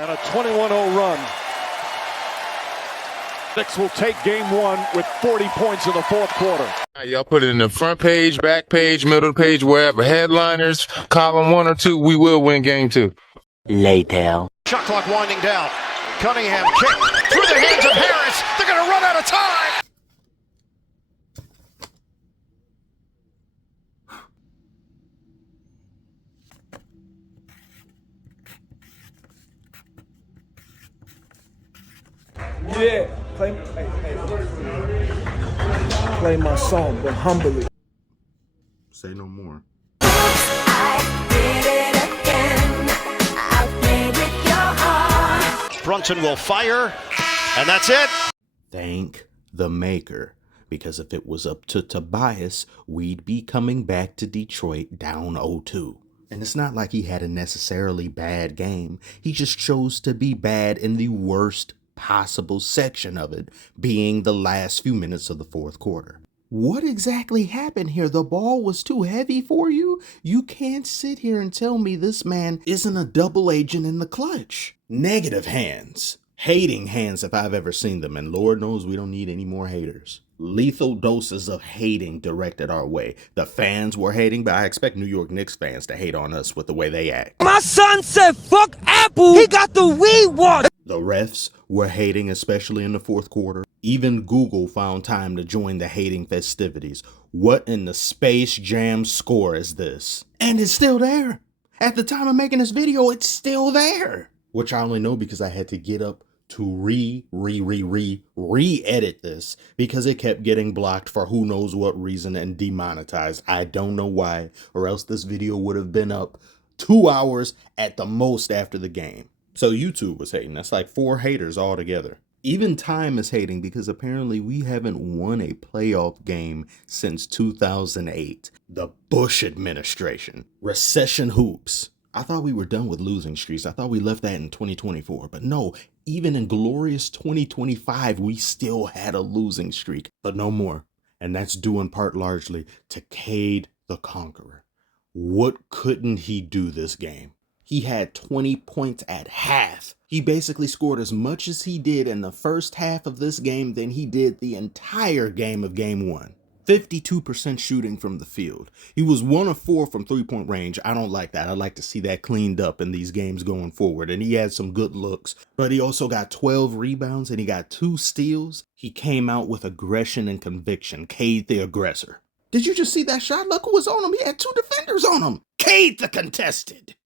And a 21-0 run. Knicks will take game one with 40 points in the fourth quarter. Y'all put it in the front page, back page, middle page, wherever. Headliners, column 1 or 2, we will win game 2. Later. Shot clock winding down. Cunningham kick through the hands of Harris. They're going to run out of time. Yeah, play my song, but humbly. Say no more. Brunson will fire, and that's it. Thank the maker, because if it was up to Tobias, we'd be coming back to Detroit down 0-2. And it's not like he had a necessarily bad game. He just chose to be bad in the worst possible section of it, being the last few minutes of the fourth quarter. What exactly happened here? The ball was too heavy for you? You can't sit here and tell me this man isn't a double agent in the clutch. Negative hands. Hating hands if I've ever seen them, and Lord knows we don't need any more haters. Lethal doses of hating directed our way. The fans were hating, but I expect New York Knicks fans to hate on us with the way they act. My son said fuck Apple. He got the weed one. The refs were hating, especially in the fourth quarter. Even Google found time to join the hating festivities. What in the Space Jam score is this? And it's still there. At the time of making this video, it's still there. Which I only know because I had to get up to re-edit this because it kept getting blocked for who knows what reason and demonetized. I don't know why, or else this video would have been up 2 hours at the most after the game. So YouTube was hating. That's like 4 haters altogether. Even Time is hating because apparently we haven't won a playoff game since 2008. The Bush administration. Recession hoops. I thought we were done with losing streaks. I thought we left that in 2024. But no, even in glorious 2025, we still had a losing streak. But no more. And that's due in part largely to Cade the Conqueror. What couldn't he do this game? He had 20 points at half. He basically scored as much as he did in the first half of this game than he did the entire game of game 1. 52% shooting from the field. He was 1 of 4 from 3-point range. I don't like that. I'd like to see that cleaned up in these games going forward. And he had some good looks, but he also got 12 rebounds and he got 2 steals. He came out with aggression and conviction. Cade the aggressor. Did you just see that shot? Look who was on him. He had 2 defenders on him. Cade the contested.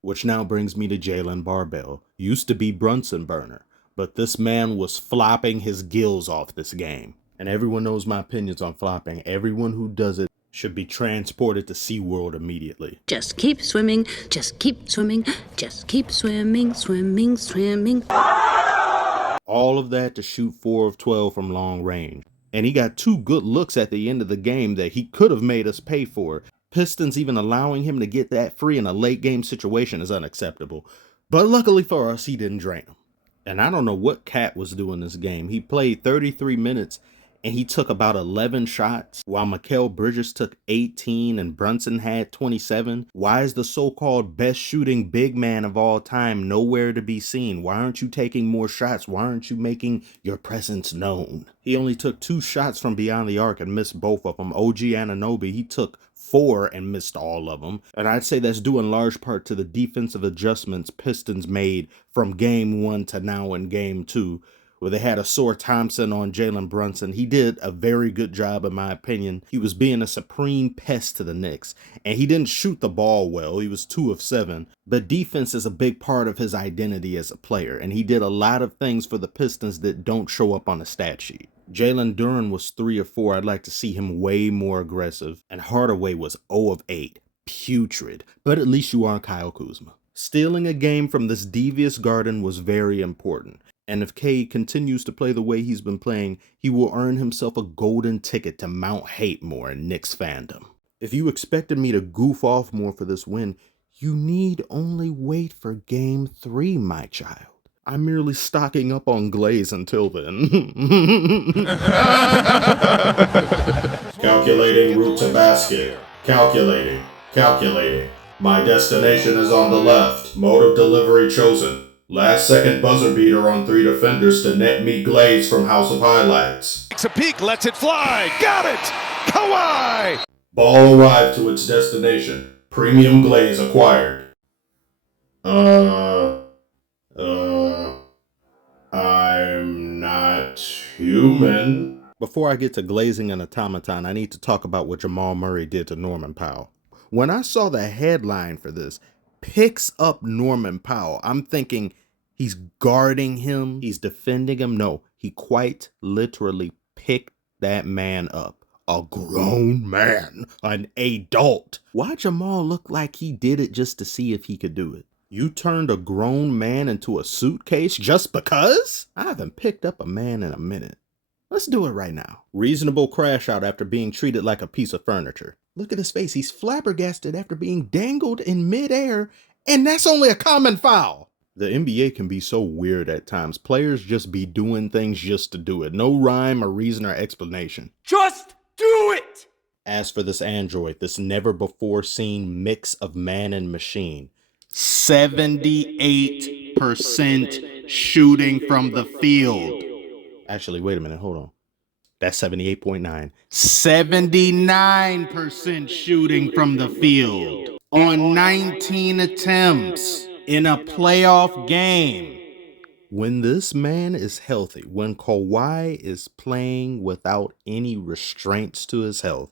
Which now brings me to Jalen Barbell. Used to be Brunson burner, but this man was flopping his gills off this game. And everyone knows my opinions on flopping. Everyone who does it should be transported to SeaWorld immediately. Just keep swimming, just keep swimming, just keep swimming, swimming, swimming. All of that to shoot 4 of 12 from long range. And he got 2 good looks at the end of the game that he could have made us pay for. Pistons even allowing him to get that free in a late game situation is unacceptable. But luckily for us, he didn't drain him. And I don't know what Cat was doing this game. He played 33 minutes and he took about 11 shots while Mikal Bridges took 18 and Brunson had 27. Why is the so-called best shooting big man of all time nowhere to be seen? Why aren't you taking more shots? Why aren't you making your presence known? He only took 2 shots from beyond the arc and missed both of them. OG Anunoby, he took 4 and missed all of them. And I'd say that's due in large part to the defensive adjustments Pistons made from game 1 to now in game 2, where they had a sore Thompson on Jalen Brunson. He did a very good job, in my opinion. He was being a supreme pest to the Knicks, and he didn't shoot the ball well. He was 2 of 7, but defense is a big part of his identity as a player, and he did a lot of things for the Pistons that don't show up on the stat sheet. Jalen Duren was 3 of 4. I'd like to see him way more aggressive, and Hardaway was 0 of 8. Putrid, but at least you aren't Kyle Kuzma. Stealing a game from this devious garden was very important. And if Cade continues to play the way he's been playing, he will earn himself a golden ticket to Mount Hate more in Knicks fandom. If you expected me to goof off more for this win, you need only wait for game 3, my child. I'm merely stocking up on glaze until then. Calculating route to basket. Calculating. My destination is on the left. Mode of delivery chosen. Last second buzzer beater on 3 defenders to net me Glaze from House of Highlights. Takes a peek, lets it fly. Got it! Kawhi! Ball arrived to its destination. Premium glaze acquired. I'm not human. Before I get to glazing an automaton, I need to talk about what Jamal Murray did to Norman Powell. When I saw the headline for this, picks up Norman Powell, I'm thinking he's guarding him, he's defending him. No, he quite literally picked that man up. A grown man, an adult. Why Jamal look like he did it just to see if he could do it? You turned a grown man into a suitcase just because? I haven't picked up a man in a minute. Let's do it right now. Reasonable crash out after being treated like a piece of furniture. Look at his face. He's flabbergasted after being dangled in midair, and that's only a common foul. The NBA can be so weird at times. Players just be doing things just to do it. No rhyme or reason or explanation. Just do it! As for this android, this never before seen mix of man and machine, 78% shooting from the field. Actually, wait a minute, hold on. That's 78.9. 79% shooting from the field on 19 attempts in a playoff game. When this man is healthy, when Kawhi is playing without any restraints to his health,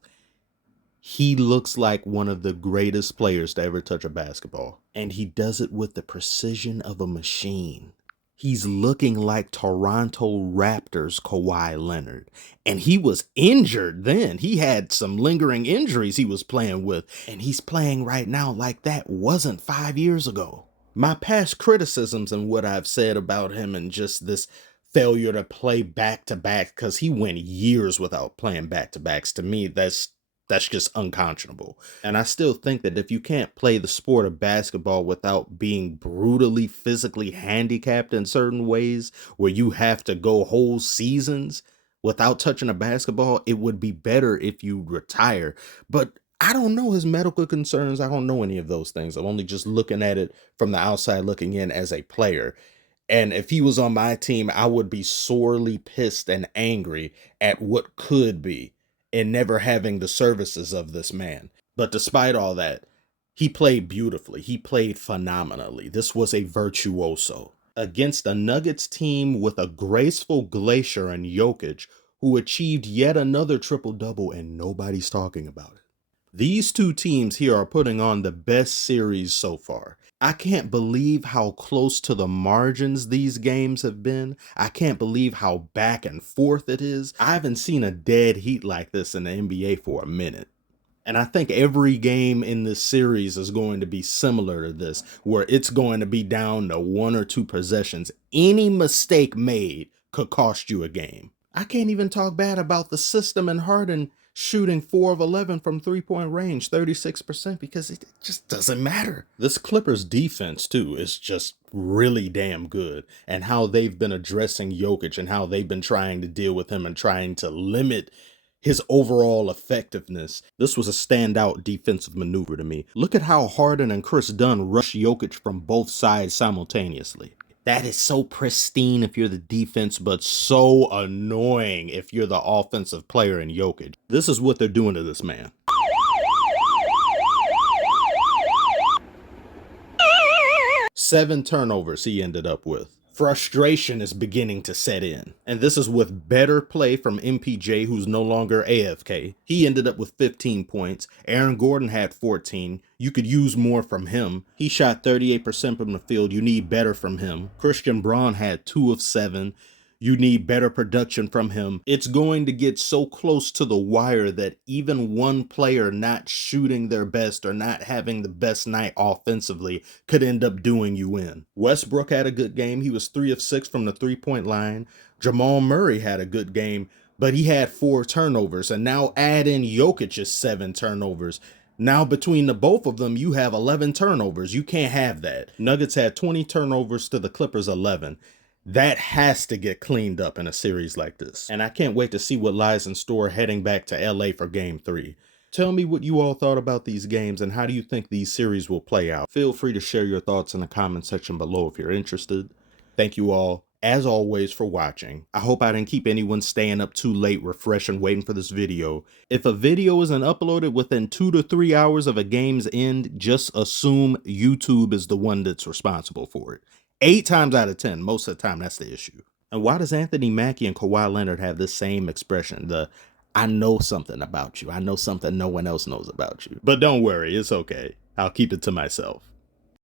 he looks like one of the greatest players to ever touch a basketball. And he does it with the precision of a machine. He's looking like Toronto Raptors Kawhi Leonard. And he was injured then. He had some lingering injuries he was playing with. And he's playing right now like that wasn't 5 years ago. My past criticisms and what I've said about him and just this failure to play back-to-back, because he went years without playing back-to-backs, to me, that's just unconscionable. And I still think that if you can't play the sport of basketball without being brutally physically handicapped in certain ways, where you have to go whole seasons without touching a basketball, it would be better if you retire. But I don't know his medical concerns. I don't know any of those things. I'm only just looking at it from the outside looking in as a player. And if he was on my team, I would be sorely pissed and angry at what could be and never having the services of this man. But despite all that, he played beautifully. He played phenomenally. This was a virtuoso against a Nuggets team with a graceful Glacier and Jokic, who achieved yet another triple-double, and nobody's talking about it. These two teams here are putting on the best series so far. I can't believe how close to the margins these games have been. I can't believe how back and forth it is. I haven't seen a dead heat like this in the NBA for a minute. And I think every game in this series is going to be similar to this, where it's going to be down to 1 or 2 possessions. Any mistake made could cost you a game. I can't even talk bad about the system and Harden shooting 4 of 11 from 3-point range, 36%, because it just doesn't matter. This Clippers defense, too, is just really damn good. And how they've been addressing Jokic and how they've been trying to deal with him and trying to limit his overall effectiveness. This was a standout defensive maneuver to me. Look at how Harden and Chris Dunn rush Jokic from both sides simultaneously. That is so pristine if you're the defense, but so annoying if you're the offensive player in Jokic. This is what they're doing to this man. Seven turnovers he ended up with. Frustration is beginning to set in. And this is with better play from MPJ, who's no longer AFK. He ended up with 15 points. Aaron Gordon had 14. You could use more from him. He shot 38% from the field. You need better from him. Christian Braun had 2 of 7. You need better production from him. It's going to get so close to the wire that even one player not shooting their best or not having the best night offensively could end up doing you in. Westbrook had a good game. He was 3 of 6 from the 3-point line. Jamal Murray had a good game, but he had 4 turnovers. And now add in Jokic's 7 turnovers. Now between the both of them, you have 11 turnovers. You can't have that. Nuggets had 20 turnovers to the Clippers 11. That has to get cleaned up in a series like this. And I can't wait to see what lies in store heading back to LA for Game 3. Tell me what you all thought about these games and how do you think these series will play out. Feel free to share your thoughts in the comment section below if you're interested. Thank you all, as always, for watching. I hope I didn't keep anyone staying up too late refreshing waiting for this video. If a video isn't uploaded within 2 to 3 hours of a game's end, just assume YouTube is the one that's responsible for it. 8 times out of 10, most of the time, that's the issue. And why does Anthony Mackie and Kawhi Leonard have this same expression? The I know something about you. I know something no one else knows about you. But don't worry, it's okay. I'll keep it to myself.